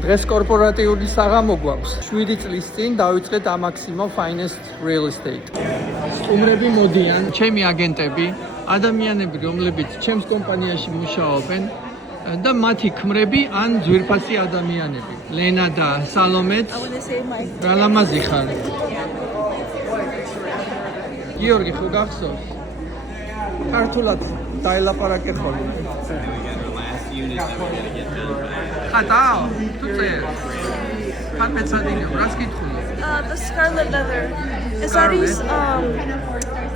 დღეს კორპორატიული საღამო გვაქვს. 7 წლის წინ დავიწყეთ Amaximo Finest Real Estate. სტუმრები მოდიან, ჩემი აგენტები, ადამიანები, რომლებიც ჩემს კომპანიაში მუშაობენ და მათი ქმრები ან ძვირფასი ადამიანები. ლენა და სალომეც. რა ლამაზი ხარ. გიორგი, ხო გახსოვს? ქართულად დაელაპარაკე ხოლმე. ხატაო, თუ წერ. ხან მეცადინებ, რას კითხული? The scarlet leather. ეს არის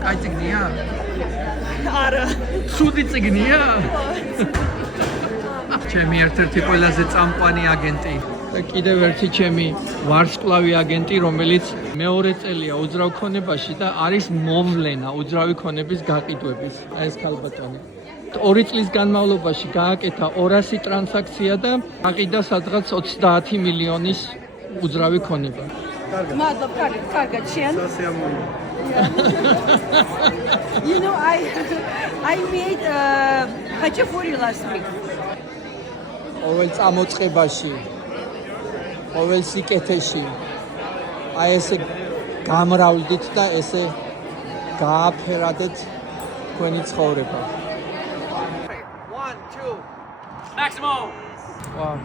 აი წიგნია? არა. ცუდი წიგნია? ჩემი ერთ-ერთი ყველაზე წამყვანი აგენტი. და კიდევ ერთი ჩემი ვარსკვლავი აგენტი, რომელიც მეორე წელია უძრავ ქონებაში და არის მოვლენა უძრავი ქონების გაყიდვების. აი ეს ქალბატონი. 2 წლის განმავლობაში გააკეთა 200 ტრანზაქცია და გაყიდა სადღაც 30 მილიონის უძრავი ქონება. მადლობა, კარგად, შენ? You know, I made khachapuri last week. ყოველ წამოწყებაში, ყოველ სიკეთეში აი ესე გამრავლდით და ესე გააფერადეთ თქვენი ცხოვრება. 1 2 Maximo! Wow.